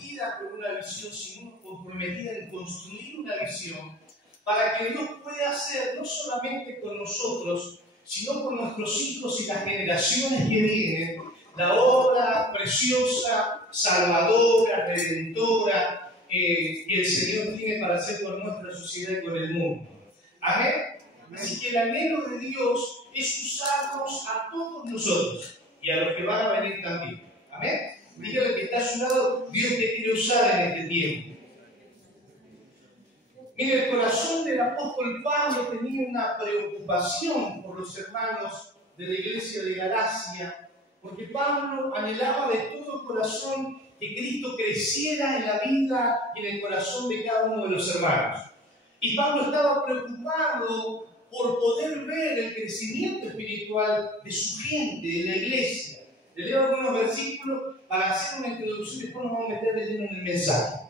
comprometida con una visión, sino comprometida en construir una visión para que Dios pueda hacer no solamente con nosotros, sino con nuestros hijos y las generaciones que vienen, la obra preciosa, salvadora, redentora que el Señor tiene para hacer con nuestra sociedad y con el mundo. Amén. Así que el anhelo de Dios es usarnos a todos nosotros y a los que van a venir también. Amén. Dígale que está a su lado, Dios te quiere usar en este tiempo. Mire, el corazón del apóstol Pablo tenía una preocupación por los hermanos de la iglesia de Galacia, porque Pablo anhelaba de todo corazón que Cristo creciera en la vida y en el corazón de cada uno de los hermanos. Y Pablo estaba preocupado por poder ver el crecimiento espiritual de su gente, de la iglesia. Le leo algunos versículos para hacer una introducción y después nos vamos a meter de lleno en el mensaje.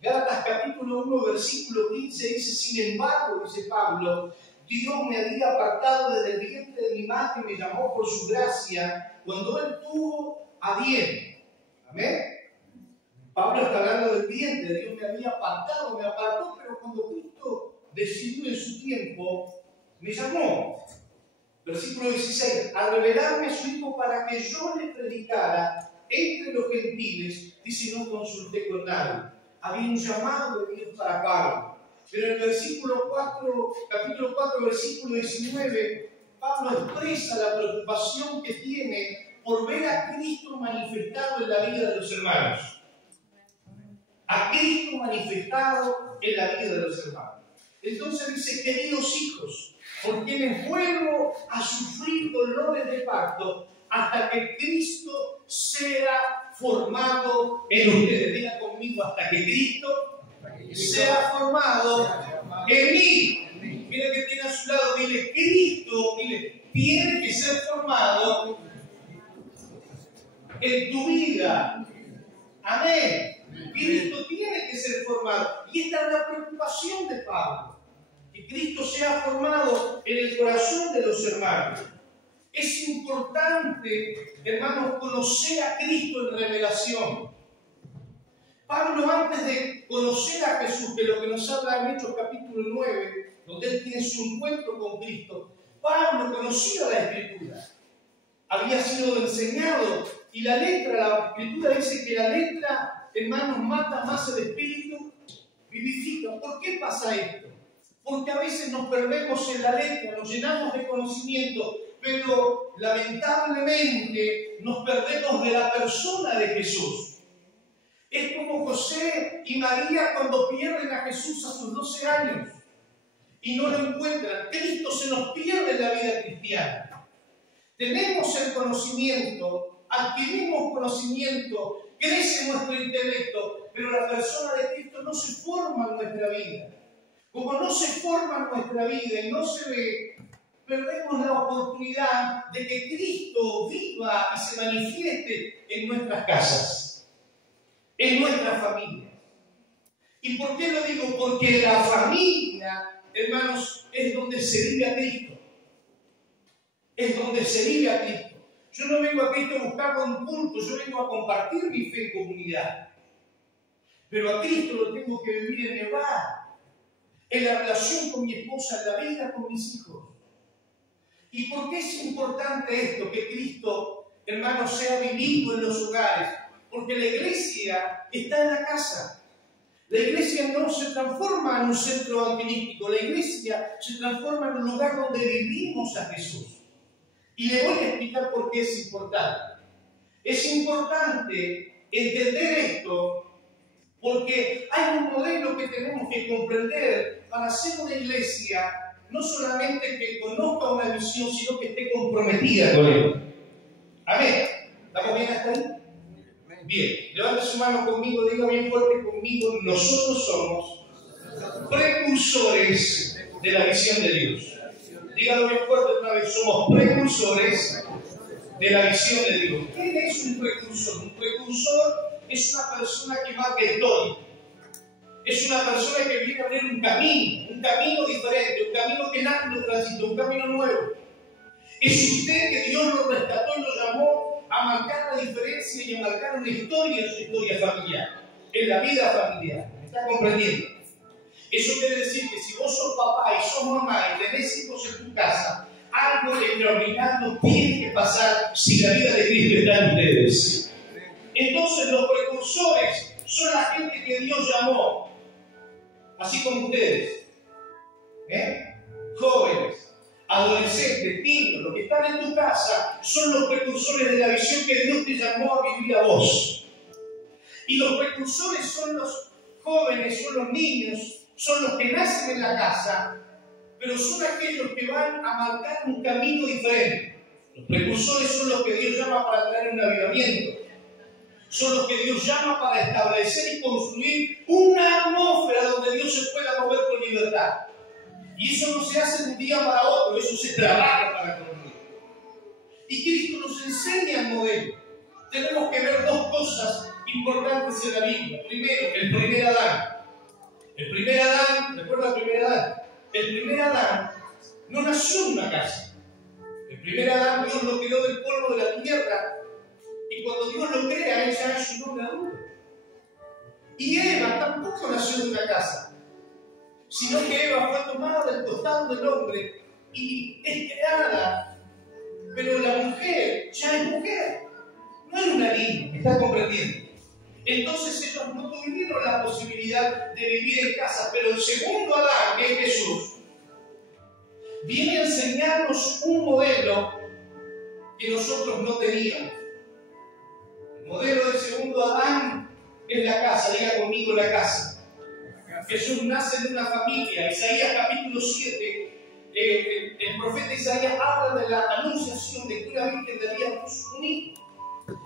Gálatas capítulo 1, versículo 15 dice: sin embargo, dice Pablo, Dios me había apartado desde el vientre de mi madre y me llamó por su gracia cuando Él tuvo a bien. Amén. Pablo está hablando del vientre. Dios me había apartado, me apartó, pero cuando Cristo decidió en su tiempo, me llamó. Versículo 16: al revelarme a su Hijo para que yo le predicara entre los gentiles, dice, no consulté con nadie. Había un llamado de Dios para Pablo. Pero en el versículo 4, capítulo 4, versículo 19, Pablo expresa la preocupación que tiene por ver a Cristo manifestado en la vida de los hermanos. A Cristo manifestado en la vida de los hermanos. Entonces dice: queridos hijos, por quienes vuelvo a sufrir dolores de parto hasta que Cristo sea formado en ustedes. Diga conmigo: hasta que Cristo sea formado en mí. Mira que tiene a su lado, dile: Cristo, dile, tiene que ser formado en tu vida. Amén. Cristo tiene que ser formado. Y esta es la preocupación de Pablo, que Cristo sea formado en el corazón de los hermanos. Es importante, hermanos, conocer a Cristo en revelación. Pablo, antes de conocer a Jesús, que es lo que nos habla en Hechos capítulo 9, donde él tiene su encuentro con Cristo, Pablo conocía la Escritura. Había sido enseñado, y la Escritura dice que la letra, hermanos, mata más el espíritu, vivifica. ¿Por qué pasa esto? Porque a veces nos perdemos en la letra, nos llenamos de conocimiento, pero lamentablemente nos perdemos de la persona de Jesús. Es como José y María cuando pierden a Jesús a sus 12 años y no lo encuentran. Cristo se nos pierde en la vida cristiana. Tenemos el conocimiento, adquirimos conocimiento, crece nuestro intelecto, pero la persona de Cristo no se forma en nuestra vida. Como no se forma en nuestra vida y no se ve, perdemos la oportunidad de que Cristo viva y se manifieste en nuestras casas, en nuestra familia. ¿Y por qué lo digo? Porque la familia, hermanos, es donde se vive a Cristo. Es donde se vive a Cristo. Yo no vengo a Cristo a buscar un culto, yo vengo a compartir mi fe en comunidad. Pero a Cristo lo tengo que vivir en mi hogar, en la relación con mi esposa, en la vida con mis hijos. ¿Y por qué es importante esto? Que Cristo, hermanos, sea vivido en los hogares. Porque la iglesia está en la casa. La iglesia no se transforma en un centro evangelístico. La iglesia se transforma en un lugar donde vivimos a Jesús. Y le voy a explicar por qué es importante. Es importante entender esto porque hay un modelo que tenemos que comprender para ser una iglesia no solamente que conozca una visión, sino que esté comprometida con él. Amén. ¿Estamos bien hasta ahí? Bien. Levante su mano conmigo, diga bien fuerte conmigo: nosotros somos precursores de la visión de Dios. Dígalo bien fuerte otra vez: somos precursores de la visión de Dios. ¿Qué es un precursor? Un precursor es una persona que marca historia. Es una persona que viene a abrir un camino diferente, un camino que nadie lo transita, un camino nuevo. Es usted que Dios lo rescató y lo llamó a marcar la diferencia y a marcar una historia en su historia familiar. en la vida familiar. ¿Me está comprendiendo? Eso quiere decir que si vos sos papá y sos mamá y tenés hijos en tu casa, algo extraordinario tiene que pasar si la vida de Cristo está en ustedes. Entonces los precursores son la gente que Dios llamó, así como ustedes. Jóvenes, adolescentes, niños, los que están en tu casa son los precursores de la visión que Dios te llamó a vivir a vos. Y los precursores son los jóvenes, son los niños, son los que nacen en la casa, pero son aquellos que van a marcar un camino diferente. Los precursores son los que Dios llama para traer un avivamiento. Son los que Dios llama para establecer y construir una atmósfera donde Dios se pueda mover con libertad. Y eso no se hace de un día para otro, eso se trabaja para construir. Y Cristo nos enseña el modelo. Tenemos que ver dos cosas importantes en la Biblia. Primero, el primer Adán. El primer Adán, ¿recuerda el primer Adán? El primer Adán no nació en una casa. El primer Adán Dios lo creó del polvo de la tierra. Y cuando Dios lo crea, él ya es un hombre adulto. Y Eva tampoco nació en una casa, sino que Eva fue tomada del costado del hombre y es creada. Pero la mujer ya es mujer, no es una niña, ¿me está comprendiendo? Entonces ellos no tuvieron la posibilidad de vivir en casa, pero el segundo Adán, que es Jesús, viene a enseñarnos un modelo que nosotros no teníamos. El modelo del segundo Adán es la casa, diga conmigo la casa. Jesús nace en una familia. Isaías capítulo 7, el profeta Isaías habla de la anunciación de que una virgen daría un hijo.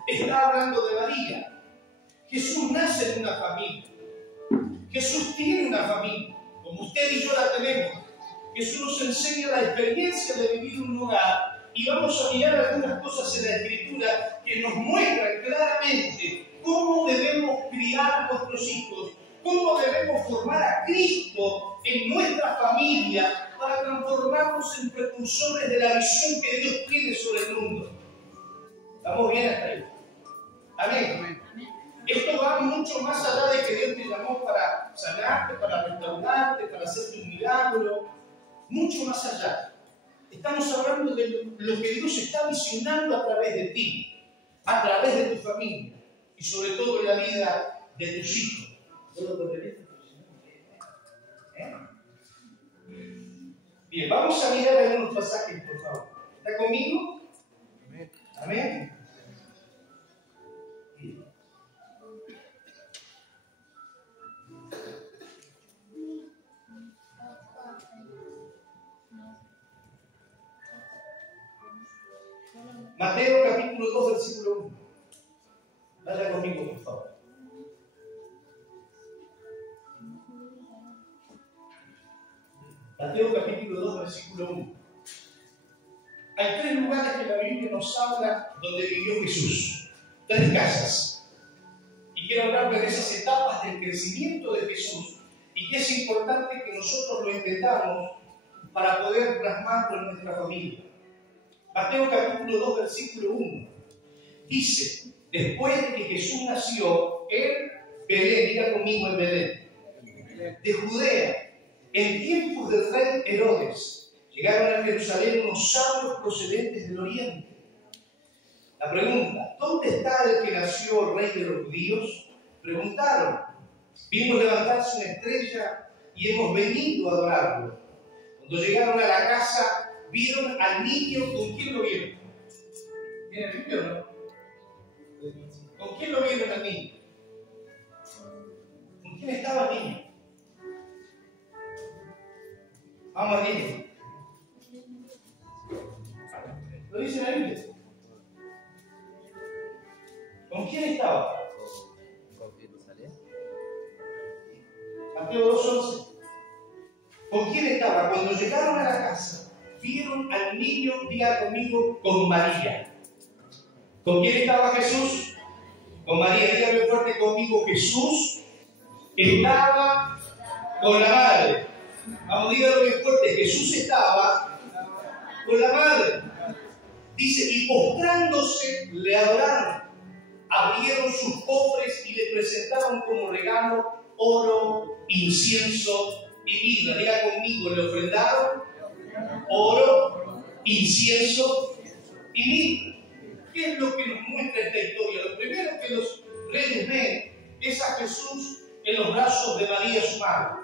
Está hablando de María. Jesús nace en una familia. Jesús tiene una familia, como usted y yo la tenemos. Jesús nos enseña la experiencia de vivir un hogar. Y vamos a mirar algunas cosas en la Escritura que nos muestran claramente cómo debemos criar a nuestros hijos, cómo debemos formar a Cristo en nuestra familia para transformarnos en precursores de la visión que Dios tiene sobre el mundo. ¿Estamos bien hasta ahí? Amén. Esto va mucho más allá de que Dios te llamó para sanarte, para restaurarte, para hacerte un milagro. Mucho más allá. Estamos hablando de lo que Dios está visionando a través de ti, a través de tu familia y sobre todo en la vida de tus hijos. Bien, vamos a mirar algunos pasajes, por favor. ¿Está conmigo? Amén. Bien. Mateo capítulo 2, versículo 1. Vaya conmigo, por favor. Mateo capítulo 2, versículo 1. Hay tres lugares que la Biblia nos habla donde vivió Jesús. Tres casas. Y quiero hablar de esas etapas del crecimiento de Jesús y que es importante que nosotros lo entendamos para poder plasmarlo en nuestra familia. Mateo capítulo 2, versículo 1. Dice, después de que Jesús nació en Belén, diga conmigo en Belén, de Judea, en tiempos del rey Herodes, llegaron a Jerusalén unos sabios procedentes del oriente. La pregunta, ¿dónde está el que nació rey de los judíos? Preguntaron. Vimos levantarse una estrella y hemos venido a adorarlo. Cuando llegaron a la casa, vieron al niño. ¿Con quién lo vieron? ¿Tiene el niño o no? ¿Con quién lo vieron al niño? ¿Con quién estaba el niño? Vamos al niño. ¿Lo dice la Biblia? ¿Con quién estaba? Mateo 2:11. ¿Con quién estaba? Cuando llegaron a la casa, vieron al niño, diga conmigo, con María. ¿Con quién estaba Jesús? Con María. Dígame fuerte conmigo, Jesús estaba con la madre. Vamos, dígalo bien fuerte, Jesús estaba con la madre. Dice, y postrándose le adoraron. abrieron sus cofres y le presentaron como regalo oro, incienso y mirra. Diga conmigo, le ofrendaron oro, incienso y mirra. ¿Qué es lo que nos muestra esta historia? Lo primero que los reyes ven es a Jesús en los brazos de María, su madre.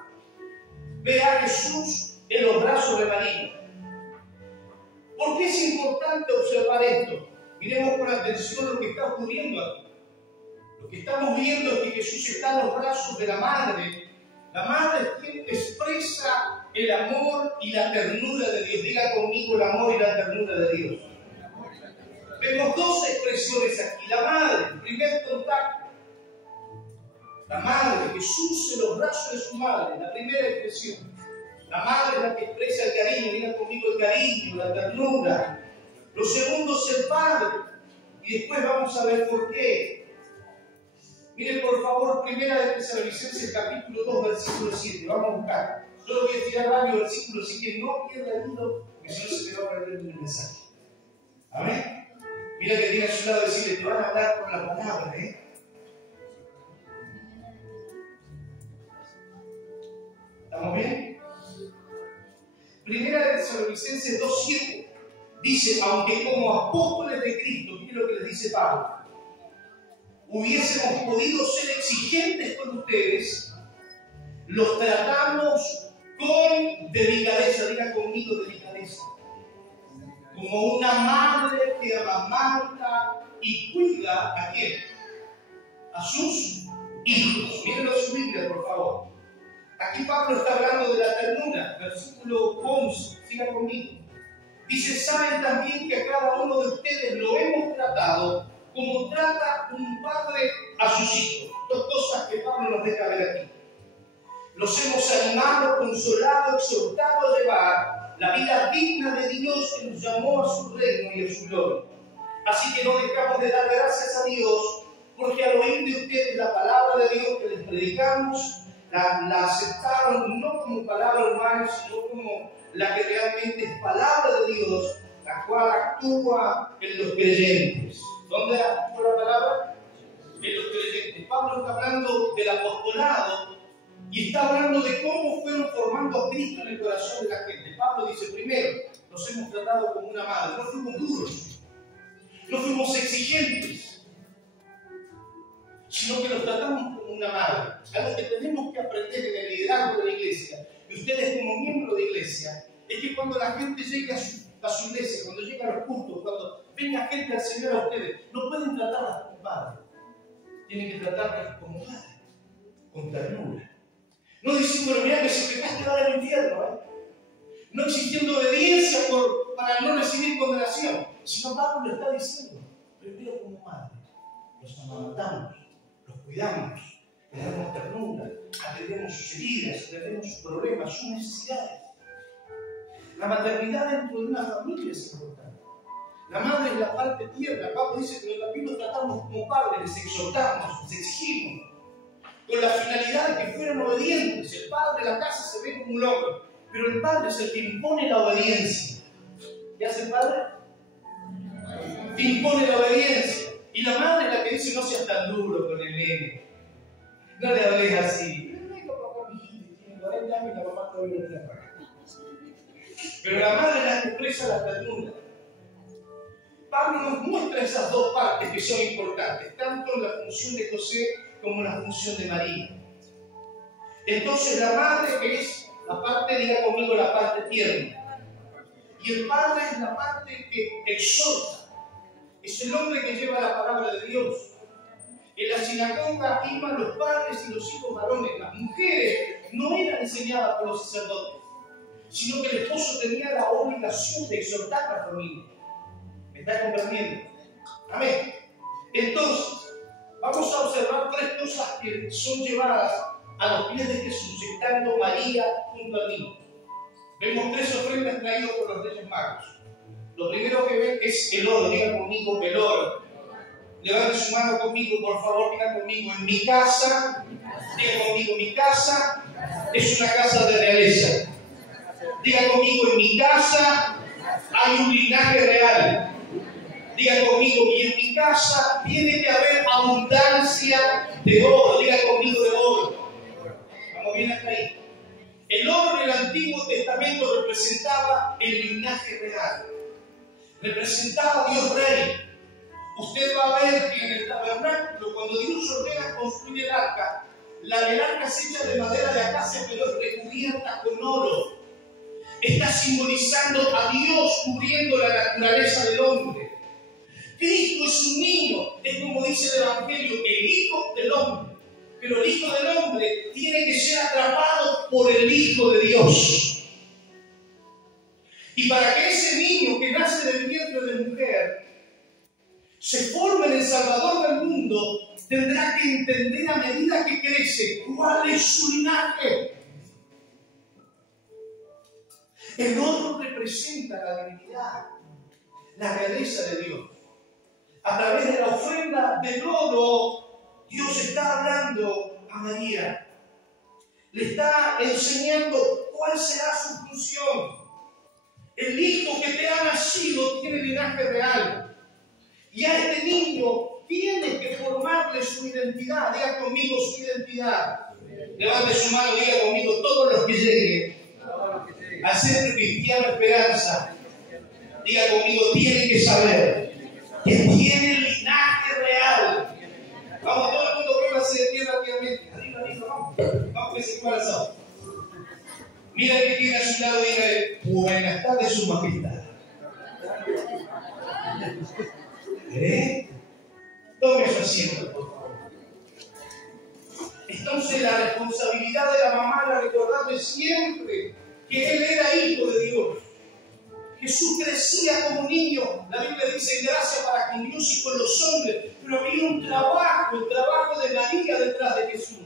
Ve a Jesús en los brazos de María. ¿Por qué es importante observar esto? Miremos con atención lo que está ocurriendo aquí. Lo que estamos viendo es que Jesús está en los brazos de la madre. La madre es quien expresa el amor y la ternura de Dios. Diga conmigo el amor y la ternura de Dios. Vemos dos expresiones aquí. La madre, el primer contacto. La madre, Jesús en los brazos de su madre, la primera expresión. La madre es la que expresa el cariño, diga conmigo el cariño, la ternura. Lo segundo es el padre. Y después vamos a ver por qué. Miren por favor, primera de Tesalonicenses capítulo 2, versículo 7. Vamos a buscar. Yo lo voy a tirar varios versículos, así que no pierda el hilo, porque si no se me va a perder el mensaje. Amén. Mira que tiene a su lado decirle, te van a hablar con la palabra, ¿Estamos bien? Primera de Tesalonicenses 2:7 dice, aunque como apóstoles de Cristo, mire lo que les dice Pablo, hubiésemos podido ser exigentes con ustedes, los tratamos con delicadeza, diga conmigo delicadeza, como una madre que amamanta y cuida ¿a quién? A sus hijos. Mírenlo en su Biblia, por favor. Aquí Pablo está hablando de la ternura, versículo 11, siga conmigo. Dice, saben también que a cada uno de ustedes lo hemos tratado como trata un padre a sus hijos. Dos cosas que Pablo nos deja ver aquí. Los hemos animado, consolado, exhortado a llevar la vida digna de Dios que nos llamó a su reino y a su gloria. Así que no dejamos de dar gracias a Dios, porque al oír de ustedes la palabra de Dios que les predicamos, la aceptaron no como palabra humana, sino como la que realmente es palabra de Dios, la cual actúa en los creyentes. ¿Dónde actúa la palabra? En los creyentes. Pablo está hablando del apostolado y está hablando de cómo fueron formando a Cristo en el corazón de la gente. Pablo dice, primero, nos hemos tratado como una madre, no fuimos duros, no fuimos exigentes, sino que los tratamos como una madre. Algo que tenemos que aprender en el liderazgo de la iglesia, y ustedes como miembros de iglesia, es que cuando la gente llegue a su iglesia, cuando llegue a los cultos, cuando venga gente al Señor a ustedes, no pueden tratarlas como padre, tienen que tratarlas como madre, con ternura. No diciendo, bueno, mira que si pecaste va al infierno, no exigiendo obediencia para no recibir condenación, sino Pablo le está diciendo, primero como madre, los amamantamos, los cuidamos, le damos ternura, atendemos sus heridas, atendemos sus problemas, sus necesidades. La maternidad dentro de una familia es importante. La madre es la parte tierna. Pablo dice que también los tratamos como padres, les exhortamos, les exigimos, con la finalidad de que fueran obedientes. El padre de la casa se ve como un hombre, pero el padre es el que impone la obediencia. ¿Qué hace el padre? Impone la obediencia. Y la madre es la que dice, no seas tan duro con el nene. No le hables así. Tiene 40 años y la mamá todavía no tiene para acá. Pero la madre es la que expresa la ternura. Pablo nos muestra esas dos partes que son importantes, tanto en la función de José como en la función de María. Entonces la madre es la parte, diga conmigo, la parte tierna. Y el padre es la parte que exhorta. Es el hombre que lleva la palabra de Dios. En la sinagoga iban los padres y los hijos varones. Las mujeres no eran enseñadas por los sacerdotes, sino que el esposo tenía la obligación de exhortar a la familia. ¿Me está comprendiendo? Amén. Entonces, vamos a observar tres cosas que son llevadas a los pies de Jesús, estando María junto al niño. Vemos tres ofrendas traídas por los Reyes Magos. Lo primero que ven es el oro. Diga conmigo el oro. Levante su mano conmigo, por favor. Diga conmigo, en mi casa. Diga conmigo, mi casa es una casa de realeza. Diga conmigo, en mi casa hay un linaje real. Diga conmigo, y en mi casa tiene que haber abundancia de oro. Diga conmigo, de oro. Vamos bien hasta ahí. El oro en el Antiguo Testamento representaba el linaje real. Representaba a Dios Rey. Usted va a ver que en el tabernáculo, cuando Dios ordena construir el arca es hecha de madera de acacia, pero es recubierta con oro. Está simbolizando a Dios cubriendo la naturaleza del hombre. Cristo es un niño, es como dice el Evangelio, el Hijo del Hombre. Pero el Hijo del Hombre tiene que ser atrapado por el Hijo de Dios. Y para que ese niño que nace del vientre de mujer se forme en el Salvador del mundo, tendrá que entender a medida que crece cuál es su linaje. El oro representa la divinidad, la realeza de Dios. A través de la ofrenda del oro, Dios está hablando a María. Le está enseñando cuál será su función. El hijo que te ha nacido tiene linaje real. Y a este niño tiene que formarle su identidad. Diga conmigo su identidad. Levante su mano, diga conmigo, todos los que lleguen al Centro Cristiano Esperanza, diga conmigo, tienen que saber que tiene linaje real. Vamos, todo el mundo póngase de pie rápidamente. Arriba, vamos. Vamos que se corazón. Mira que tiene a su lado y diga, buenas tardes, su majestad. Tome su asiento, por favor. Entonces la responsabilidad de la mamá era recordarle siempre que él era hijo de Dios. Jesús crecía como niño. La Biblia dice gracia para con Dios y con los hombres. Pero había un trabajo, el trabajo de María detrás de Jesús,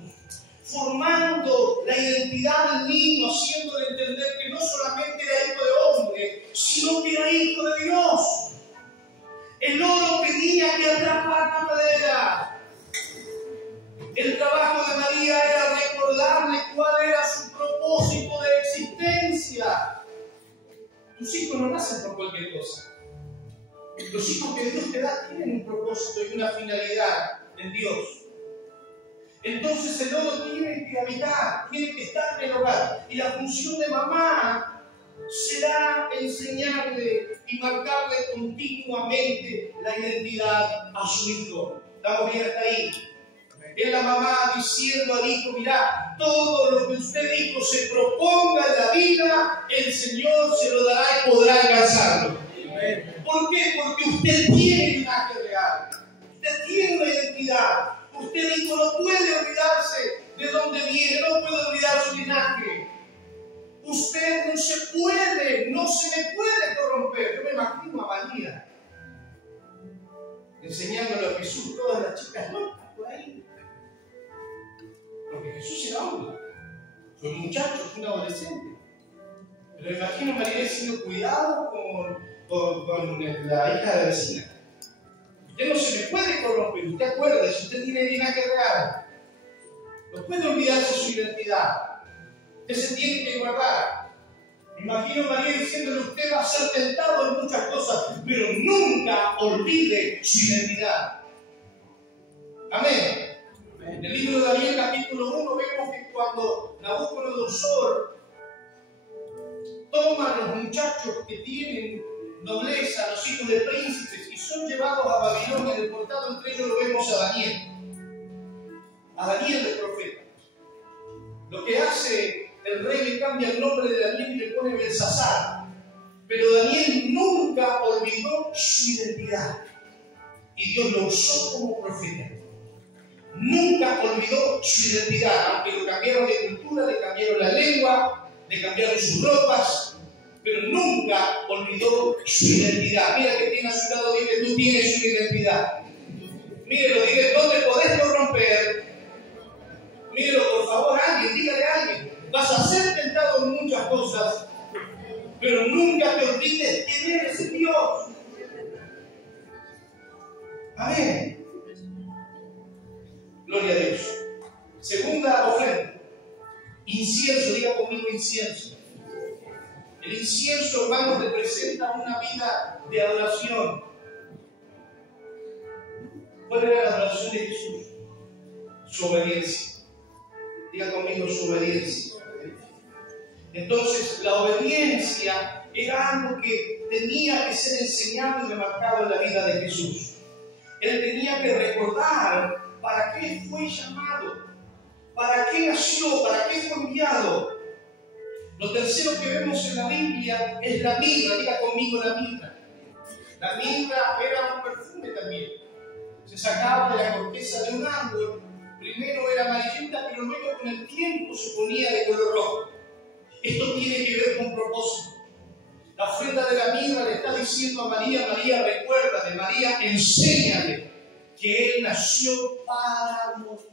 formando la identidad del niño, haciéndole entender que no solamente era hijo de hombre, sino que era hijo de Dios. El oro tenía que atrapar la madera. El trabajo de María era recordarle cuál era su propósito de existencia. Tus hijos no nacen por cualquier cosa. Los hijos que Dios te da tienen un propósito y una finalidad en Dios. Entonces el oro tiene que habitar, tiene que estar en el hogar. Y la función de mamá será enseñarle y marcarle continuamente la identidad a su hijo. ¿Estamos bien hasta ahí? Es la mamá diciendo al hijo, mirá, todo lo que usted, hijo, se proponga en la vida, el Señor se lo dará y podrá alcanzarlo. ¿Por qué? Porque usted tiene linaje real. Usted tiene una identidad. Usted, hijo, no puede olvidarse de dónde viene, no puede olvidar su linaje. Usted no se me puede corromper. Yo me imagino a María enseñándole a Jesús, todas las chicas locas por ahí. Porque Jesús era hombre, fue un muchacho, fue un adolescente. Pero imagino a María diciendo, cuidado con la hija de la vecina. Usted no se me puede corromper, usted acuérdese, usted tiene linaje real. No puede olvidarse su identidad. Usted se tiene que guardar. Imagino a María diciéndole, usted va a ser tentado en muchas cosas, pero nunca olvide su identidad. Amén. En el libro de Daniel, capítulo 1, vemos que cuando Nabucodonosor toma a los muchachos que tienen nobleza, los hijos de príncipes, y son llevados a Babilonia, deportados, entre ellos lo vemos a Daniel el profeta. Lo que hace el rey le cambia el nombre de Daniel y le pone Belsasar. Pero Daniel nunca olvidó su identidad y Dios lo usó como profeta. Nunca olvidó su identidad, aunque lo cambiaron de cultura, le cambiaron la lengua, le cambiaron sus ropas, pero nunca olvidó su identidad. Mira que tiene a su lado, dile, tú tienes una identidad. Mírelo, dile, no te podés corromper. Mírelo, por favor, alguien, dígale a alguien, vas a ser tentado en muchas cosas, pero nunca te olvides quién eres en Dios. Amén. Gloria a Dios. Segunda ofrenda. Incienso, diga conmigo incienso. El incienso, hermanos, representa una vida de adoración. ¿Cuál era la relación de Jesús? Su obediencia. Diga conmigo, su obediencia. Entonces, la obediencia era algo que tenía que ser enseñado y remarcado en la vida de Jesús. Él tenía que recordar para qué fue llamado, para qué nació, para qué fue enviado. Lo tercero que vemos en la Biblia es la mirra. Diga conmigo, la mirra. La mirra era un perfume también. Se sacaba de la corteza de un árbol. Primero era amarillenta, pero luego con el tiempo se ponía de color rojo. Esto tiene que ver con propósito. La ofrenda de la mirra le está diciendo a María: María, recuérdate, María, enséñale que Él nació para morir.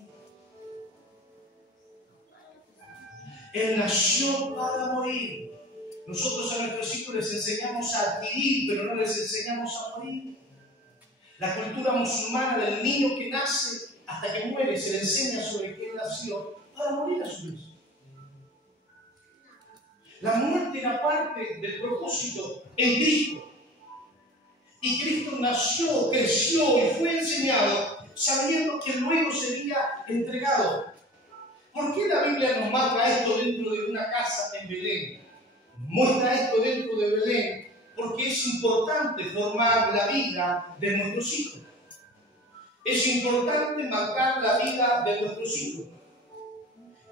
Él nació para morir. Nosotros a nuestros hijos les enseñamos a adquirir, pero no les enseñamos a morir. La cultura musulmana del niño que nace hasta que muere se le enseña sobre qué nació para morir a su vez. La muerte era parte del propósito en Cristo. Y Cristo nació, creció y fue enseñado sabiendo que luego sería entregado. ¿Por qué la Biblia nos marca esto dentro de una casa en Belén? Muestra esto dentro de Belén porque es importante formar la vida de nuestros hijos. Es importante marcar la vida de nuestros hijos.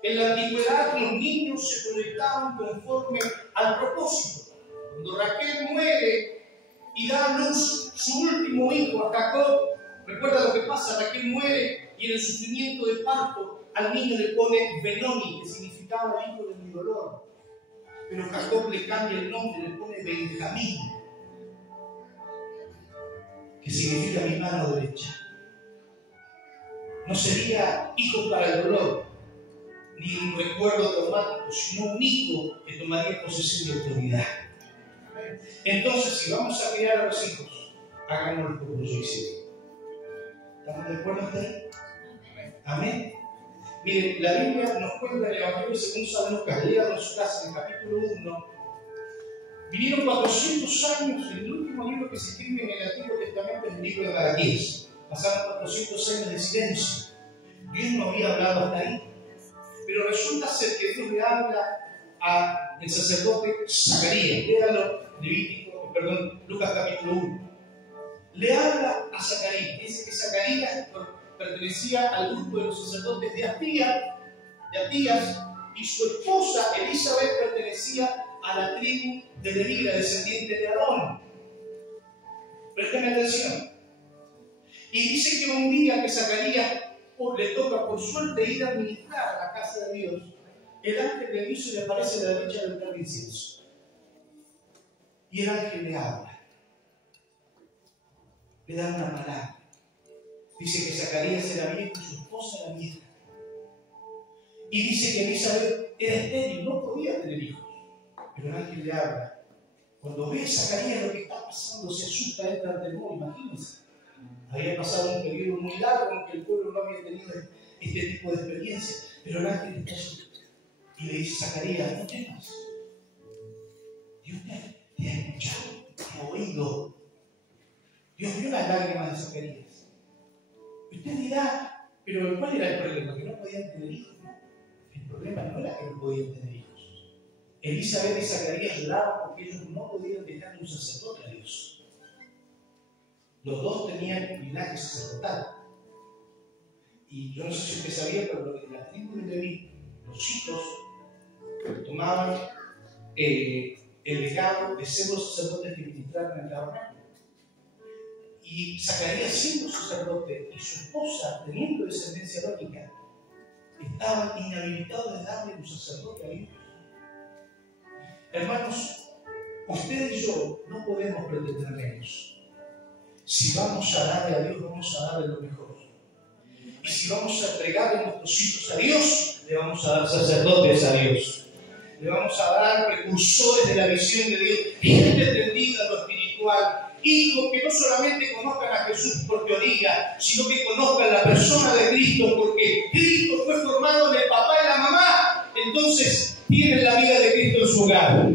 En la antigüedad los niños se proyectaban conforme al propósito. Cuando Raquel muere y da a luz su último hijo, a Jacob, recuerda lo que pasa: Raquel muere y en el sufrimiento de parto al niño le pone Benoni, que significaba el hijo de mi dolor. Pero Jacob le cambia el nombre, le pone Benjamín, que significa mi mano derecha. No sería hijo para el dolor, ni un recuerdo traumático, sino un hijo que tomaría posesión de autoridad. Entonces, si vamos a criar a los hijos, hagámoslo como yo hice. ¿Estamos de acuerdo hasta ahí? Amén. Miren, la Biblia nos cuenta en el Evangelio según San Lucas, léalo en su casa en el capítulo 1. Vinieron 400 años, el último libro que se escribe en el Antiguo Testamento es el libro de Malaquías. Pasaron 400 años de silencio. Dios no había hablado hasta ahí. Pero resulta ser que Dios le habla al sacerdote Zacarías. Léalo, Lucas capítulo 1. Le habla a Zacarías. Dice que Zacarías pertenecía al grupo de los sacerdotes de Abías, y su esposa Elizabeth pertenecía a la tribu de Leví, la descendiente de Aarón. Presten atención. Y dice que un día que Zacarías le toca por suerte ir a ministrar a la casa de Dios, el ángel le dice y le aparece a la derecha del altar de incienso. Y el ángel le habla, le da una palabra. Dice que Zacarías era viejo y su esposa era vieja. Y dice que Elizabeth era estéril, no podía tener hijos. Pero el ángel le habla. Cuando ve a Zacarías lo que está pasando, se asusta, entra en temor. Imagínense. Había pasado un periodo muy largo en que el pueblo no había tenido este tipo de experiencia. Pero el ángel está allí y le dice: Zacarías, no temas. Dios te ha escuchado, te ha oído. Dios vio las lágrimas de Zacarías. Usted dirá, pero ¿cuál era el problema? Que no podían tener hijos. El problema no era que no podían tener hijos. Elizabeth y Zacarías lloraban porque ellos no podían dejar un sacerdote a Dios. Los dos tenían linaje sacerdotal. Y yo no sé si usted sabía, pero en la tribu de Leví, los hijos tomaban el legado de ser los sacerdotes que ministraron en el tabernáculo. Y Zacarías, siendo sacerdote, y su esposa, teniendo descendencia lógica, estaban inhabilitados de darle un sacerdote a Dios. Hermanos, usted y yo no podemos pretender menos. Si vamos a darle a Dios, vamos a darle lo mejor. Y si vamos a entregarle a nuestros hijos a Dios, le vamos a dar sacerdotes a Dios. Le vamos a dar precursores de la visión de Dios, gente entendida en lo espiritual. Hijos que no solamente conozcan a Jesús por teoría, sino que conozcan la persona de Cristo, porque Cristo fue formado en el papá y la mamá. Entonces tienen la vida de Cristo en su hogar.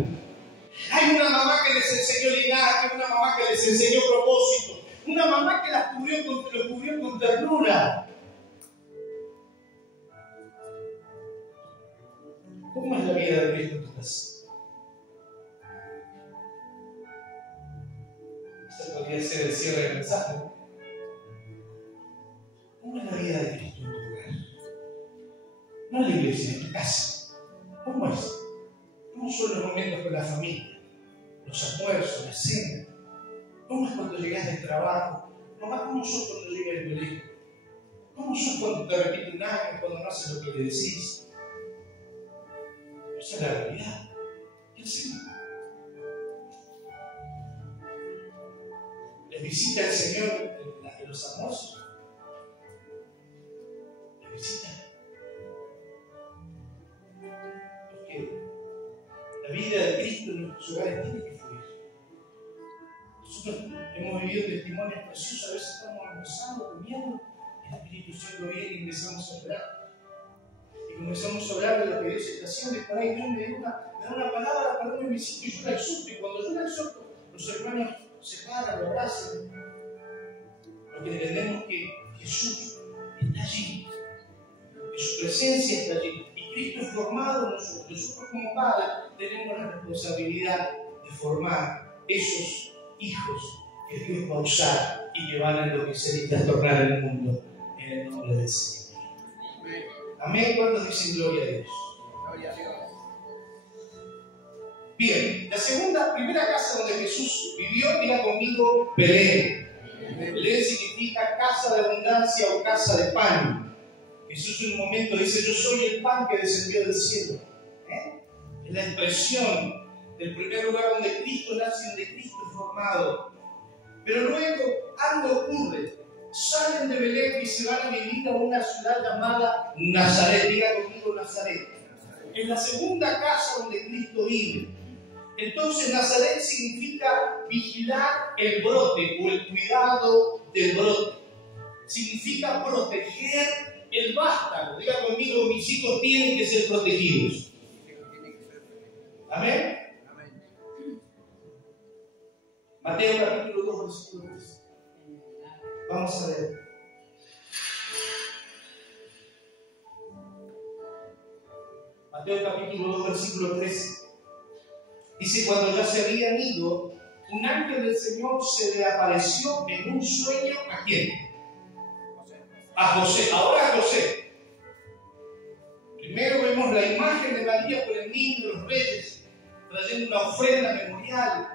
Hay una mamá que les enseñó linaje, una mamá que les enseñó propósito, una mamá que lo cubrió con ternura. ¿Cómo es la vida de Cristo en tu casa? Ese podría ser el cierre del mensaje. ¿Cómo es la vida de Cristo en tu hogar? No en la iglesia, en tu casa. ¿Cómo es? ¿Cómo son los momentos con la familia? Los almuerzos, la cena. ¿Cómo es cuando llegas del trabajo? Mamá, ¿cómo sos cuando llegas del colegio? ¿Cómo sos cuando te repite un año, cuando no haces lo que le decís? Esa es la realidad. ¿Qué hacemos? ¿Les visita el Señor en los almuerzos? ¿Les visita? Porque la vida de Cristo en nuestros hogares tiene que fluir. Nosotros hemos vivido testimonios preciosos, a veces estamos almorzando, comiendo, y el Espíritu Santo viene y empezamos a orar. Y comenzamos a hablar de lo que Dios está haciendo, y por ahí Dios me da una palabra para uno de mis hijos, y yo la exhorto, y cuando yo la exhorto, los hermanos se paran, lo abrazan, porque entendemos que Jesús está allí, que su presencia está allí, y Cristo es formado en nosotros. Nosotros como padres tenemos la responsabilidad de formar esos hijos que Dios va a usar y que van a enloquecer y trastornar el mundo en el nombre del Señor. Amén. ¿Cuántos dicen gloria a Dios? Gloria a Dios. Bien, primera casa donde Jesús vivió, diga conmigo, Belén. Belén significa casa de abundancia o casa de pan. Jesús en un momento dice, yo soy el pan que descendió del cielo. Es la expresión del primer lugar donde Cristo nace, donde Cristo es formado. Pero luego algo ocurre. Salen de Belén y se van a vivir a una ciudad llamada Nazaret. Diga conmigo Nazaret. Es la segunda casa donde Cristo vive. Entonces Nazaret significa vigilar el brote o el cuidado del brote. Significa proteger el vástago. Diga conmigo, mis hijos tienen que ser protegidos. Amén. Mateo capítulo 2, versículo 3. Vamos a ver. Mateo capítulo 2, versículo 13. Dice, cuando ya se habían ido, un ángel del Señor se le apareció en un sueño. ¿A quién? A José. Ahora a José. Primero vemos la imagen de María por el niño, los reyes, trayendo una ofrenda memorial.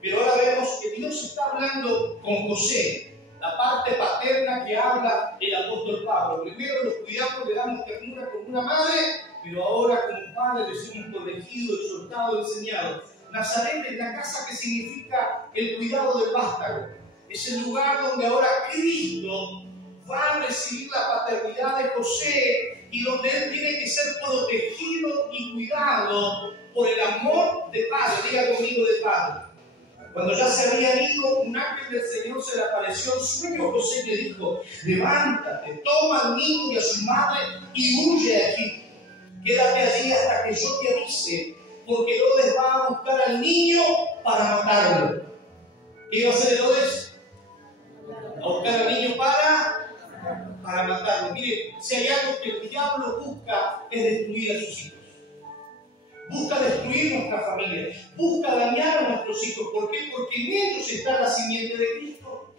Pero ahora vemos que Dios está hablando con José. La parte paterna que habla el apóstol Pablo. Primero los cuidamos, le damos ternura como una madre, pero ahora como padre les hemos corregido, exhortado, enseñado. Nazaret es la casa que significa el cuidado del vástago. Es el lugar donde ahora Cristo va a recibir la paternidad de José y donde él tiene que ser protegido y cuidado por el amor de padre. Diga conmigo de padre. Cuando ya se habían ido, un ángel del Señor se le apareció en sueño a José y le dijo, levántate, toma al niño y a su madre y huye de aquí. Quédate allí hasta que yo te avise, porque Herodes va a buscar al niño para matarlo. ¿Qué iba a hacer Herodes? A buscar al niño para matarlo. Mire, si hay algo que el diablo busca es destruir a sus hijos. Busca destruir nuestra familia, busca dañar a nuestros hijos. ¿Por qué? Porque en ellos está la simiente de Cristo.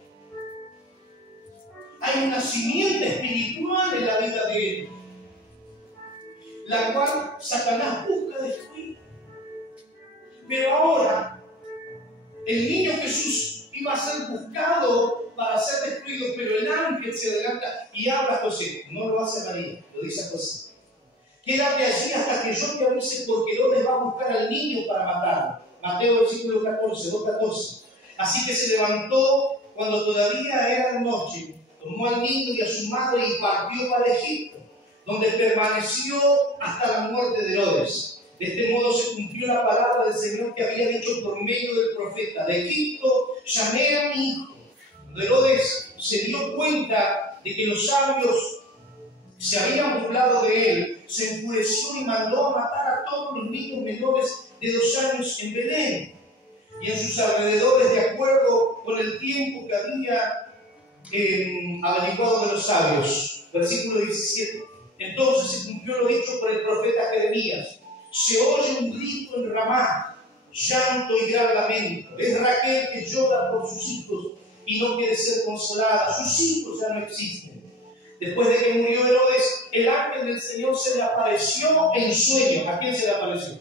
Hay una simiente espiritual en la vida de ellos, la cual Satanás busca destruir. Pero ahora, el niño Jesús iba a ser buscado para ser destruido, pero el ángel se adelanta y habla a José. No lo hace María, lo dice a José. Quédate allí hasta que yo te avise, porque Herodes va a buscar al niño para matarlo. Mateo versículo 14, 2:14. Así que se levantó cuando todavía era noche, tomó al niño y a su madre y partió para Egipto, donde permaneció hasta la muerte de Herodes. De este modo se cumplió la palabra del Señor que había dicho por medio del profeta: de Egipto llamé a mi hijo. Cuando Herodes se dio cuenta de que los sabios se habían burlado de él, se enfureció y mandó a matar a todos los niños menores de 2 años en Belén y en sus alrededores, de acuerdo con el tiempo que había averiguado de los sabios. Versículo 17. Entonces se cumplió lo dicho por el profeta Jeremías. Se oye un grito en Ramá, llanto y gran lamento. Es Raquel que llora por sus hijos y no quiere ser consolada. Sus hijos ya no existen. Después de que murió Herodes, el ángel del Señor se le apareció en sueños. ¿A quién se le apareció?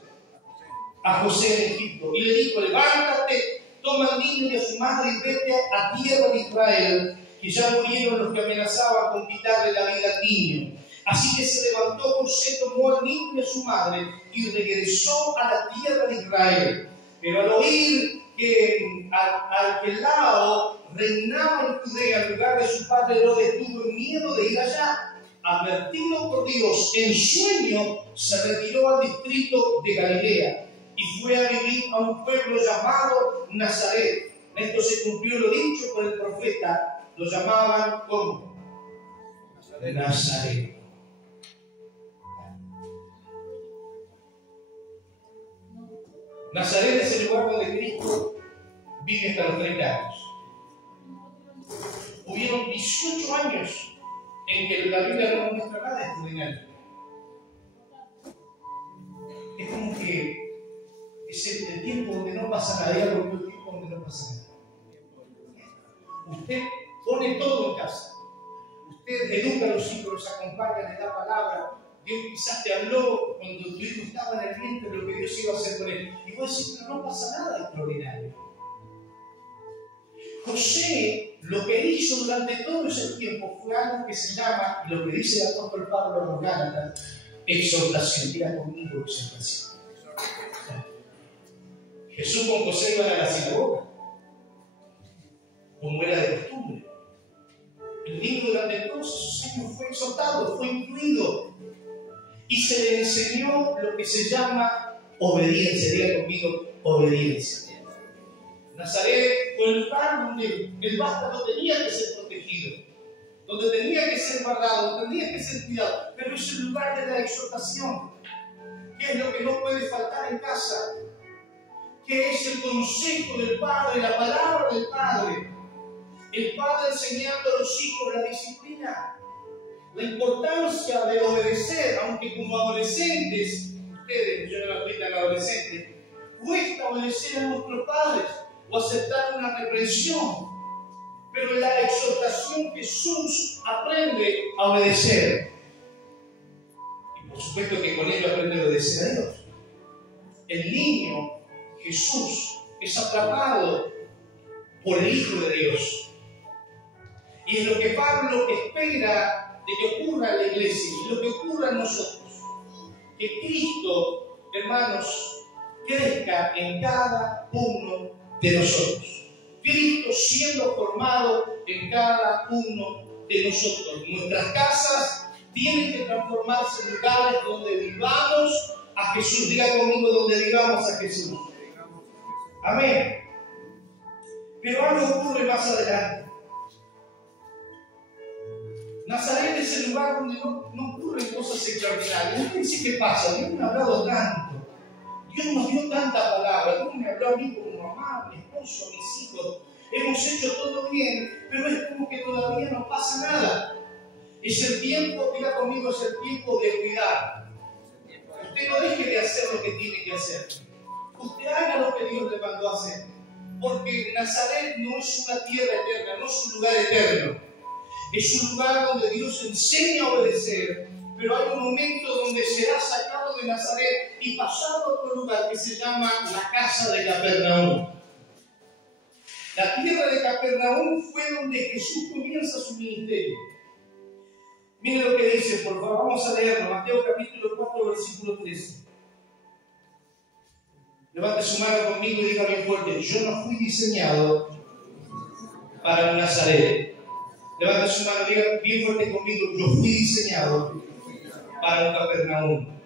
A José en Egipto. Y le dijo: levántate, toma al niño y a su madre y vete a tierra de Israel, que ya murieron los que amenazaban con quitarle la vida al niño. Así que se levantó José, tomó al niño y a su madre y regresó a la tierra de Israel. Pero al oír que Arquelao reinaba en Judea en lugar de su padre Herodes, tuvo miedo de ir allá. Advertido por Dios en sueño, se retiró al distrito de Galilea y fue a vivir a un pueblo llamado Nazaret. En esto se cumplió lo dicho por el profeta. Lo llamaban como Nazaret. Nazaret es el lugar donde Cristo vive hasta los 30 años. Hubieron 18 años en que la Biblia no nos muestra nada extraordinario. Es como que es el tiempo donde no pasa nada. Diga conmigo, el tiempo donde no pasa nada. Usted pone todo en casa. Usted educa a los hijos, los acompaña, les da palabra. Dios quizás te habló cuando tu hijo estaba en el vientre de lo que Dios iba a hacer con él. Y vos decís, pero no pasa nada extraordinario. José, lo que hizo durante todo ese tiempo fue algo que se llama, y lo que dice el apóstol Pablo a los Gálatas, exhortación. Diga conmigo, exhortación. Jesús con José iban a la sinagoga, como era de costumbre. El niño durante todos esos años fue exhortado, fue incluido, y se le enseñó lo que se llama obediencia. Diga conmigo, obediencia. Nazaret fue el lugar donde el vástago tenía que ser protegido, donde tenía que ser guardado, donde tenía que ser cuidado, pero es el lugar de la exhortación. ¿Qué es lo que no puede faltar en casa? ¿Qué es el consejo del Padre, la palabra del Padre? El Padre enseñando a los hijos la disciplina, la importancia de obedecer, aunque como adolescentes, ustedes, yo no la aplico a adolescentes, cuesta obedecer a nuestros padres o aceptar una reprensión, pero en la exhortación Jesús aprende a obedecer. Y por supuesto que con ello aprende a obedecer a Dios. El niño, Jesús, es atrapado por el Hijo de Dios. Y es lo que Pablo espera de que ocurra en la iglesia, y lo que ocurra en nosotros. Que Cristo, hermanos, crezca en cada uno de nosotros. Cristo siendo formado en cada uno de nosotros. Nuestras casas tienen que transformarse en lugares donde vivamos a Jesús. Diga conmigo, donde vivamos a Jesús. Amén. Pero algo ocurre más adelante. Nazaret es el lugar donde no ocurren cosas extraordinarias. Usted dice, ¿qué pasa? Dios me ha hablado tanto. Dios nos dio tanta palabra. Dios me habló a mí como mamá, a mi esposo, a mis hijos. Hemos hecho todo bien, pero es como que todavía no pasa nada. Es el tiempo, diga conmigo, es el tiempo de cuidar. Usted no deje de hacer lo que tiene que hacer. Usted haga lo que Dios le mandó a hacer. Porque Nazaret no es una tierra eterna, no es un lugar eterno. Es un lugar donde Dios enseña a obedecer, pero hay un momento donde será sacado de Nazaret y pasado a otro lugar que se llama la casa de Capernaum. La tierra de Capernaum fue donde Jesús comienza su ministerio. Miren lo que dice, por favor, vamos a leerlo. Mateo capítulo 4, versículo 13. Levante su mano conmigo y diga bien fuerte: yo no fui diseñado para un Nazaret. Levante su mano y diga bien fuerte conmigo: yo fui diseñado para un Capernaum.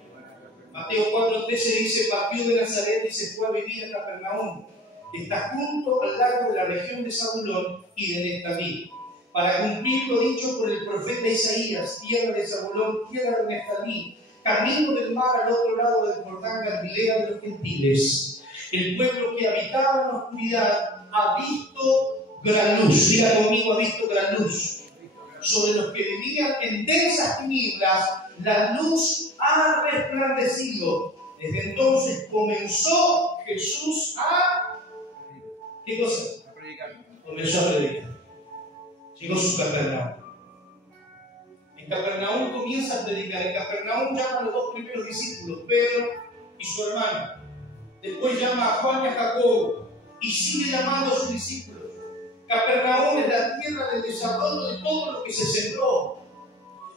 Mateo 4:13 dice: partió de Nazaret y se fue a vivir a Capernaum, que está junto al lago de la región de Zabulón y de Neftalí, para cumplir lo dicho por el profeta Isaías: tierra de Zabulón, tierra de Neftalí, camino del mar al otro lado del Jordán, Galilea de los gentiles. El pueblo que habitaba en la oscuridad ha visto gran luz. Diga conmigo, ha visto gran luz. Sobre los que vivían en densas tinieblas, la luz ha resplandecido. Desde entonces comenzó Jesús a... ¿Qué cosa? A predicar. Comenzó a predicar. Llegó su Capernaum. En Capernaum comienza a predicar. En Capernaum llama a los dos primeros discípulos, Pedro y su hermano. Después llama a Juan y a Jacobo y sigue llamando a sus discípulos. Capernaum es la tierra del desarrollo de todo lo que se sembró.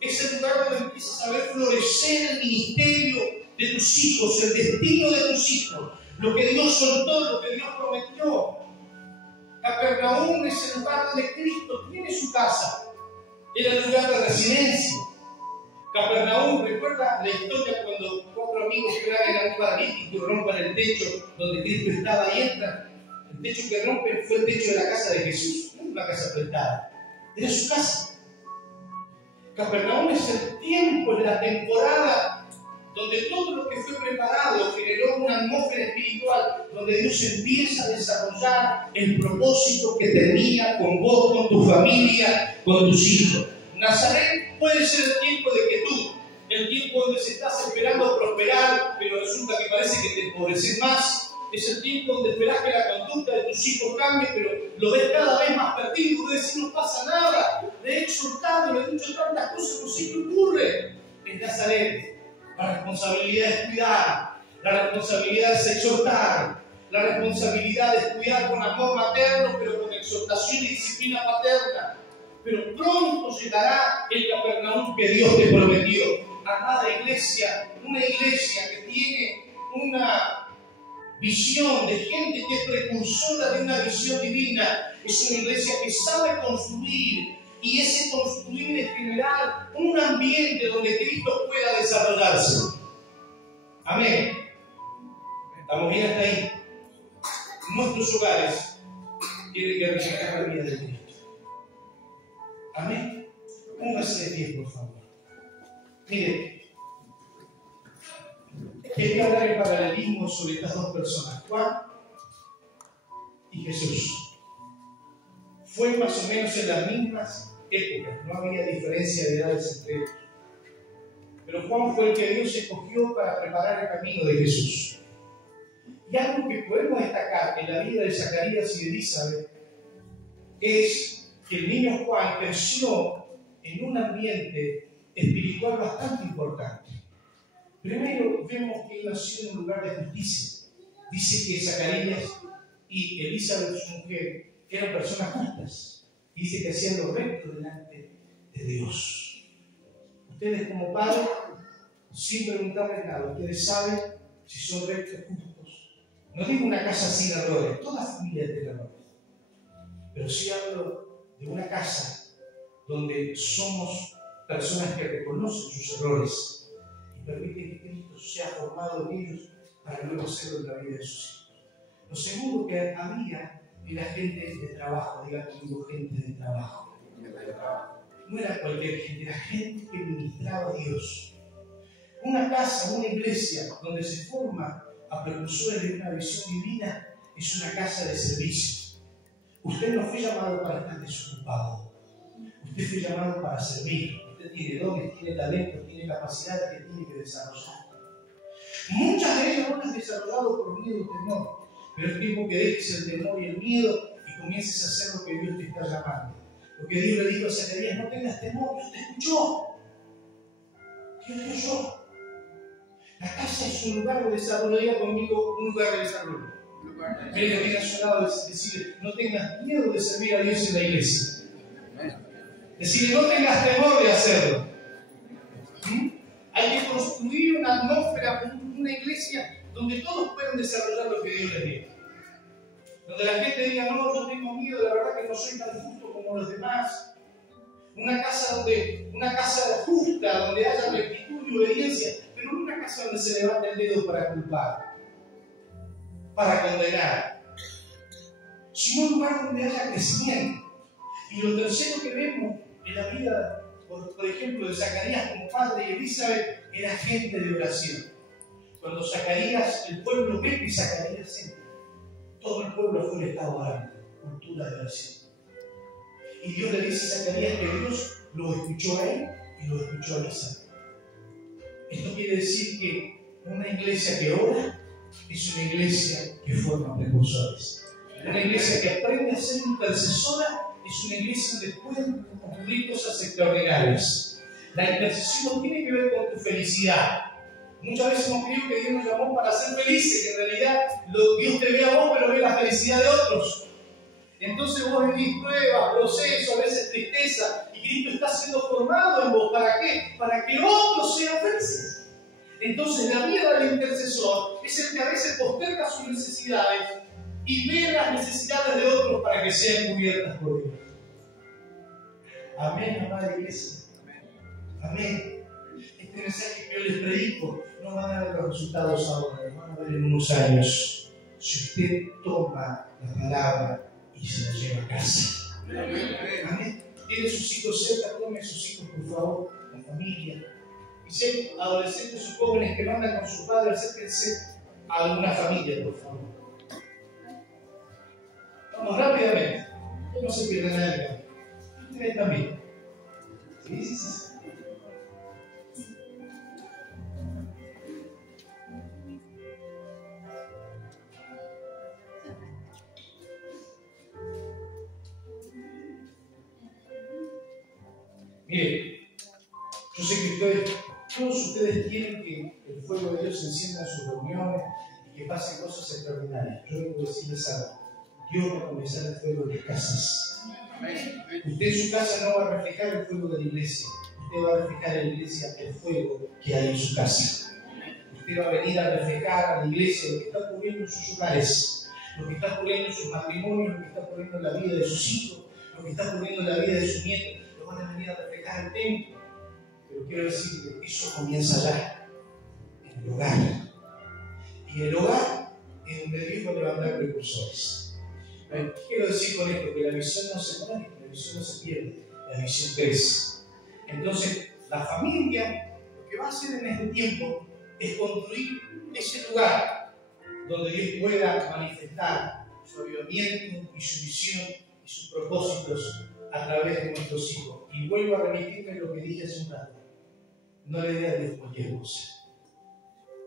Es el lugar donde empiezas a ver florecer el ministerio de tus hijos, el destino de tus hijos, lo que Dios soltó, lo que Dios prometió. Capernaum es el lugar donde Cristo tiene su casa. Era el lugar de residencia. Capernaum, ¿recuerda la historia cuando 4 amigos traen a un paralítico y rompan el techo donde Cristo estaba y entran? El techo que rompen fue el techo de la casa de Jesús, no una casa prestada, era su casa. Capernaum es el tiempo, la temporada donde todo lo que fue preparado generó una atmósfera espiritual, donde Dios empieza a desarrollar el propósito que tenía con vos, con tu familia, con tus hijos. Nazaret puede ser el tiempo de quietud, el tiempo donde se estás esperando prosperar, pero resulta que parece que te empobreces más. Es el tiempo donde esperás que la conducta de tus hijos cambie, pero lo ves cada vez más perdido. Tú decís, no pasa nada. Le he exhortado, le he dicho tantas cosas, no sé qué ocurre. En Nazaret, la responsabilidad es cuidar, la responsabilidad es exhortar, la responsabilidad es cuidar con amor materno, pero con exhortación y disciplina paterna. Pero pronto llegará el Capernaum que Dios te prometió. Amada iglesia, una iglesia que tiene una visión de gente que es precursora de una visión divina, es una iglesia que sabe construir, y ese construir es generar un ambiente donde Cristo pueda desarrollarse. Amén. ¿Estamos bien hasta ahí? Nuestros hogares tienen que reflejar la vida de Cristo. Amén. Póngase de pie, por favor. Mire, quería hablar en paralelismo sobre estas dos personas, Juan y Jesús. Fue más o menos en las mismas épocas, no había diferencia de edades entre ellos. Pero Juan fue el que Dios escogió para preparar el camino de Jesús. Y algo que podemos destacar en la vida de Zacarías y de Elizabeth es que el niño Juan creció en un ambiente espiritual bastante importante. Primero vemos que él nació en un lugar de justicia. Dice que Zacarías y Elizabeth, su mujer, eran personas justas. Dice que hacían lo recto delante de Dios. Ustedes como padres, sin preguntarles nada, ustedes saben si son rectos y justos. No digo una casa sin errores, toda familia tiene errores. Pero sí hablo de una casa donde somos personas que reconocen sus errores y permiten que Cristo sea formado en ellos para luego hacerlo en la vida de sus hijos. Lo segundo que había era gente de trabajo, diga conmigo, gente de trabajo. No era cualquier gente, era gente que ministraba a Dios. Una casa, una iglesia donde se forma a precursores de una visión divina es una casa de servicio. Usted no fue llamado para estar desocupado. Usted fue llamado para servir. Usted tiene dones, tiene talentos, tiene capacidades que tiene que desarrollar. Muchas de ellas no las has desarrollado por miedo o temor, pero es tiempo que dejes el temor y el miedo y comiences a hacer lo que Dios te está llamando. Lo que Dios le dijo a Zacarías, no tengas temor, Dios te escuchó. Dios te oyó. La casa es un lugar de desarrollo. Diga conmigo, un lugar de desarrollo. Mira, viene a su lado decirle, no tengas miedo de servir a Dios en la iglesia. Decirle, no tengas temor de hacerlo. Hay que construir una atmósfera, una iglesia donde todos puedan desarrollar lo que Dios les dio. Donde la gente diga, no, yo tengo miedo, la verdad que no soy tan justo como los demás. Una casa justa, donde haya rectitud y obediencia, pero no una casa donde se levanta el dedo para culpar, para condenar, sino un lugar donde haya crecimiento. Y lo tercero que vemos en la vida, por ejemplo, de Zacarías como padre y Elizabeth, era gente de oración. Cuando Zacarías, el pueblo ve que Zacarías entra, Todo el pueblo afuera estaba orando, cultura de oración. Y Dios le dice a Zacarías que Dios lo escuchó a él y lo escuchó a Elizabeth. Esto quiere decir que una iglesia que ora es una iglesia que forma precursores. Una iglesia que aprende a ser intercesora es una iglesia donde pueden ocurrir cosas extraordinarias. La intercesión no tiene que ver con tu felicidad. Muchas veces hemos creído que Dios nos llamó para ser felices, que en realidad Dios te ve a vos, pero ve la felicidad de otros. Entonces vos vivís pruebas, procesos, a veces tristeza, y Cristo está siendo formado en vos. ¿Para qué? Para que otros sean felices. Entonces la vida del intercesor es el que a veces posterga sus necesidades y ve las necesidades de otros para que sean cubiertas por Dios. Amén, amada iglesia. Amén. Este mensaje que yo les predico no van a ver los resultados ahora, los van a ver en unos años. Si usted toma la palabra y se la lleva a casa. Amén. Tiene sus hijos cerca, tome a sus hijos, por favor, la familia. Y si hay adolescentes o jóvenes que mandan con sus padres, acérquense a alguna familia, por favor. Vamos rápidamente. No se pierda nada. Ustedes también. ¿Sí? Mire, yo sé que todos ustedes quieren que el fuego de Dios se encienda en sus reuniones y que pasen cosas extraordinarias. Yo vengo a decirles algo. Dios va a comenzar el fuego de las casas. Usted en su casa no va a reflejar el fuego de la iglesia. Usted va a reflejar en la iglesia el fuego que hay en su casa. Usted va a venir a reflejar a la iglesia lo que está ocurriendo en sus hogares, lo que está ocurriendo en sus matrimonios, lo que está ocurriendo en la vida de sus hijos, lo que está ocurriendo en la vida de sus nietos. Lo van a venir a reflejar el templo. Pero quiero decir que eso comienza allá, en el hogar. Y en el hogar es donde Dios va a levantar precursores. ¿Qué quiero decir con esto? Que la visión no se muere, que la visión no se pierde, la visión crece. Entonces, la familia lo que va a hacer en este tiempo es construir ese lugar donde Dios pueda manifestar su avivamiento y su visión y sus propósitos a través de nuestros hijos. Y vuelvo a remitirme lo que dije hace un rato. No le dé a Dios cualquier cosa.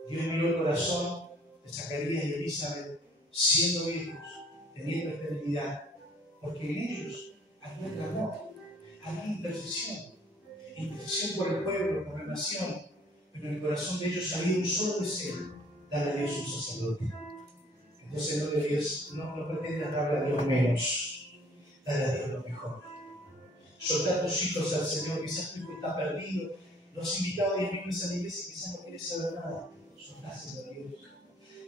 Dios miró el corazón de Zacarías y Elizabeth siendo viejos, teniendo esterilidad, porque en ellos había clamor, había intercesión por el pueblo, por la nación, pero en el corazón de ellos había un solo deseo: darle a Dios un sacerdote. Entonces no pretendas darle a Dios menos, dale a Dios lo mejor. Soltar a tus hijos al Señor. Quizás tu hijo está perdido, lo has invitado a 10 minutos a la iglesia y quizás no quieres saber nada. Soltáselo a Dios.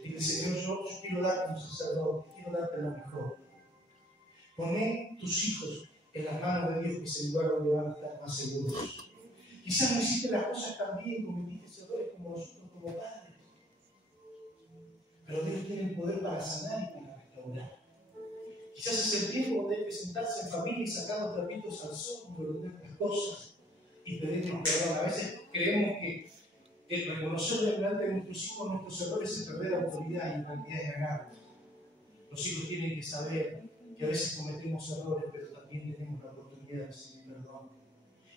Dile: Señor, yo quiero darte un sacerdote, quiero darte lo mejor. Poné tus hijos en las manos de Dios, que es el lugar donde van a estar más seguros. Quizás no hiciste las cosas tan bien, cometiste errores como nosotros como padres. Pero Dios tiene el poder para sanar y para restaurar. Quizás es el tiempo donde hay que sentarse en familia y sacar los trapitos al sol, volver las cosas y pedirnos perdón. A veces creemos que el reconocer delante de nuestros hijos nuestros errores es perder autoridad y en realidad es ganar. Los hijos tienen que saber que a veces cometemos errores, pero también tenemos la oportunidad de recibir perdón.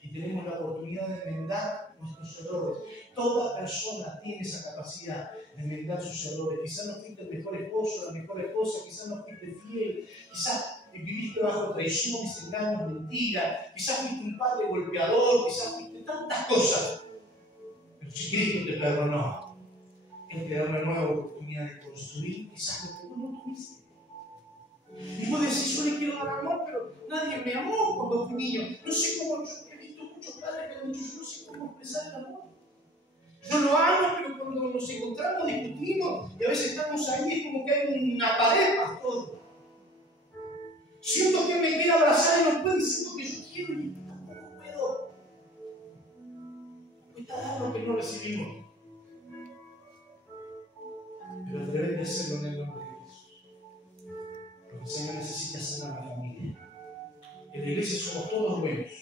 Y tenemos la oportunidad de enmendar nuestros errores. Toda persona tiene esa capacidad de enmendar sus errores. Quizás no fuiste el mejor esposo, la mejor esposa, quizás no fuiste fiel, quizás viviste bajo traición, desengaños, mentiras, quizás fuiste un padre golpeador, quizás fuiste tantas cosas. Pero si Cristo te perdonó, Él te da una nueva oportunidad de construir quizás lo que tú no tuviste. Y vos decís: yo le quiero dar amor, pero nadie me amó cuando fui niño. No sé cómo, yo he visto muchos padres que han dicho: yo no sé cómo expresar el amor. Yo lo amo, pero cuando nos encontramos discutimos y a veces estamos ahí, es como que hay una pared, pastor. Siento que me quiere abrazar y no puedo, siento que yo quiero y tampoco puedo. Cuesta dar lo que no recibimos. Pero atrévete a hacerlo en el nombre de Jesús. Porque el Señor necesita sanar a la familia. En la iglesia somos todos buenos,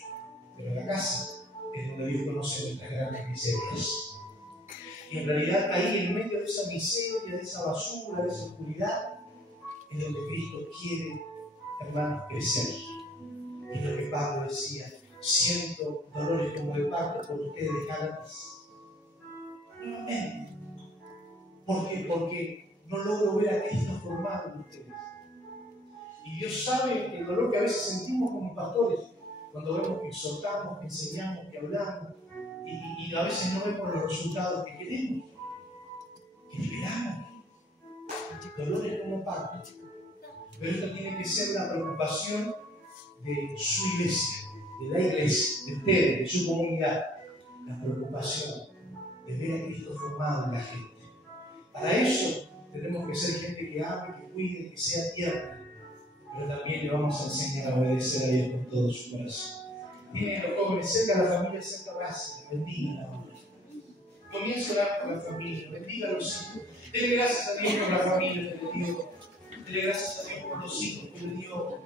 pero en la casa es donde Dios conoce nuestras grandes miserias. Y en realidad ahí, en medio de esa miseria, de esa basura, de esa oscuridad, es donde Cristo quiere, hermanos, crecer. Es lo que Pablo decía: siento dolores como de parto por ustedes antes. Nuevamente. ¿Por qué? Porque no logro ver a Cristo formado en ustedes. Y Dios sabe el dolor que a veces sentimos como pastores, cuando vemos que exhortamos, que enseñamos, que hablamos, y a veces no vemos los resultados que queremos, que esperamos. Dolores como parto. Pero esto tiene que ser la preocupación de su iglesia, de la iglesia, de ustedes, de su comunidad. La preocupación de ver a Cristo formado en la gente. Para eso tenemos que ser gente que ame, que cuide, que sea tierna. Pero también le vamos a enseñar a obedecer a Dios con todo su corazón. Tienen los jóvenes cerca, la familia cerca, abraza, bendiga a la familia. Comienza a orar por la familia, bendiga a los hijos. Dele gracias a Dios por la familia que le dio. Dele gracias a Dios por los hijos que le dio.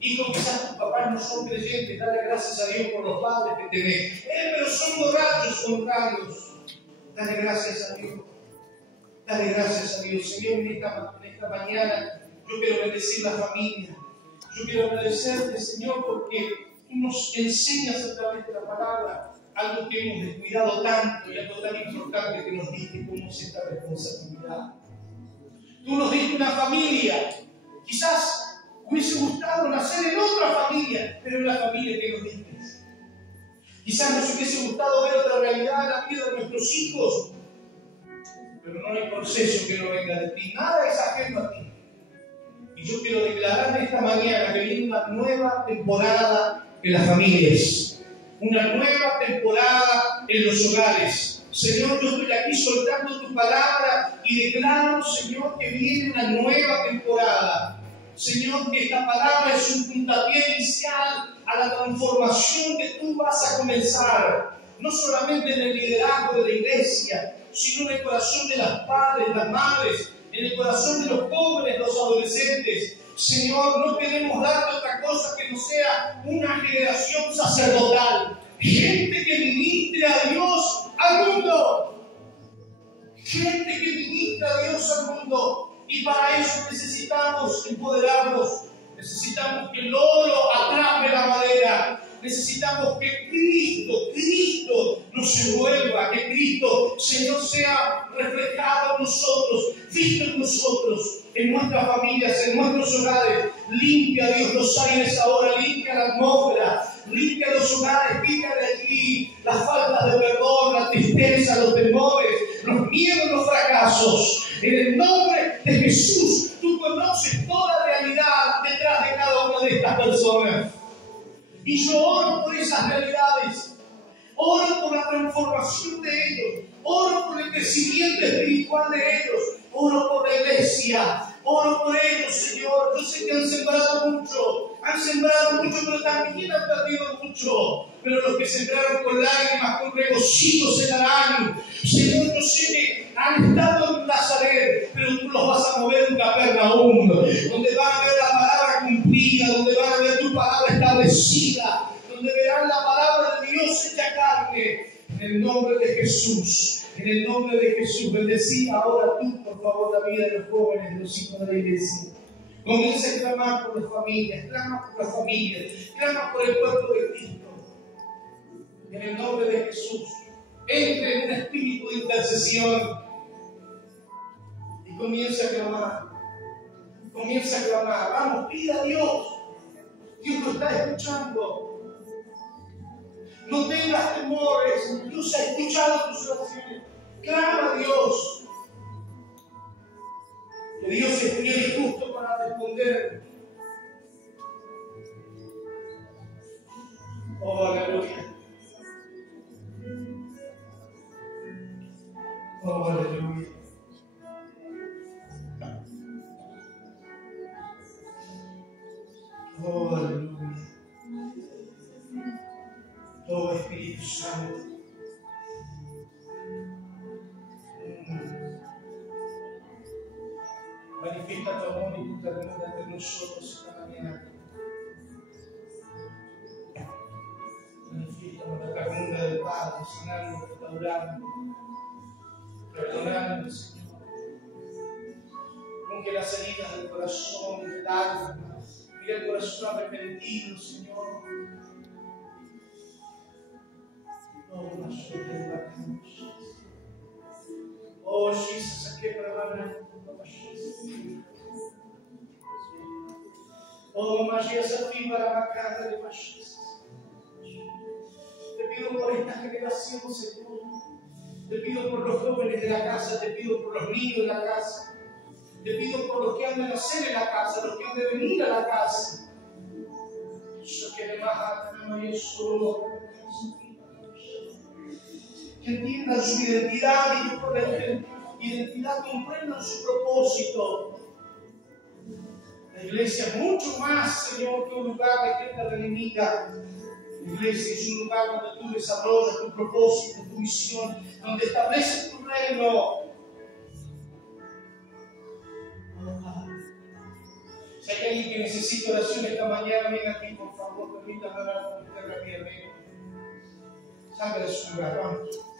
Hijo, quizás tus papás no son creyentes, dale gracias a Dios por los padres que tenés. Pero son borrachos contrarios. Dale gracias a Dios. Dale gracias a Dios. Señor, en esta mañana yo quiero bendecir la familia. Yo quiero agradecerte, Señor, porque tú nos enseñas a través de la palabra algo que hemos descuidado tanto y algo tan importante que nos diste, como es esta responsabilidad. Tú nos diste una familia. Quizás hubiese gustado nacer en otra familia, pero en la familia que nos diste. Quizás nos hubiese gustado ver otra realidad en la vida de nuestros hijos, pero no hay proceso que no venga de ti. Nada es ajeno a ti. Y yo quiero declarar esta mañana que viene una nueva temporada en las familias, una nueva temporada en los hogares. Señor, yo estoy aquí soltando tu palabra y declaro, Señor, que viene una nueva temporada. Señor, que esta palabra es un puntapié inicial a la transformación que tú vas a comenzar, no solamente en el liderazgo de la iglesia, sino en el corazón de las padres, las madres, en el corazón de los jóvenes, los adolescentes. Señor, no queremos darte otra cosa que no sea una generación sacerdotal, gente que ministre a Dios al mundo, gente que ministre a Dios al mundo. Y para eso necesitamos empoderarnos, necesitamos que el oro atrape la madera, necesitamos que Cristo nos envuelva, que Cristo, Señor, sea reflejado en nosotros, visto en nosotros, en nuestras familias, en nuestros hogares. Limpia, Dios, los aires ahora, limpia la atmósfera, limpia los hogares, quita de allí las faltas de perdón, la tristeza, los temores, los miedos, los fracasos. En el nombre de Jesús, tú conoces toda la realidad detrás de cada una de estas personas. Y yo oro por esas realidades, oro por la transformación de ellos, oro por el crecimiento espiritual de ellos, oro por la iglesia, oro por ellos, Señor. Yo sé que han sembrado mucho, pero también han perdido mucho. Pero los que sembraron con lágrimas, con regocijo se darán. Señor, yo sé que han estado en Nazaret, pero tú los vas a mover en Capernaum, donde van a ver la palabra cumplida, donde van a ver tu palabra establecida, donde verán la palabra de Dios hecha carne. En el nombre de Jesús, en el nombre de Jesús, bendecida ahora tú, por favor, la vida de los jóvenes, de los hijos de la iglesia. Comienza a clamar por las familias, clama por las familias, clama por el cuerpo de Cristo. En el nombre de Jesús, entre en un espíritu de intercesión y comienza a clamar. Comienza a clamar. Vamos, pida a Dios. Dios lo está escuchando. No tengas temores. Dios ha escuchado tus oraciones. Clama a Dios. Que Dios es fiel y justo para responder. Oh, aleluya. Oh, aleluya. Oh, aleluya. Oh, Espíritu Santo. Manifiesta tu amor y tu ternura entre nosotros esta mañana. Manifiesta la ternura del Padre, sanando, restaurando, perdonando, Señor. Unge las heridas del corazón, del alma. Mira el corazón arrepentido, Señor. Oh, Jesus, aquí para la oh, Mashiach, aquí para la cara de Mashiach. Te pido por esta generación, Señor. Te pido por los jóvenes de la casa, te pido por los niños de la casa. Te pido por los que han de nacer en la casa, los que han de venir a la casa. Yo quiero más que entiendan su identidad y por la identidad comprendan su propósito. La iglesia es mucho más, Señor, que un lugar de gente redimida. La iglesia es un lugar donde tú desarrollas tu propósito, tu misión, donde estableces tu reino. Si hay alguien que necesita oración esta mañana, ven aquí, por favor, permítame hablar con usted rápidamente. Salga de su lugar, vamos.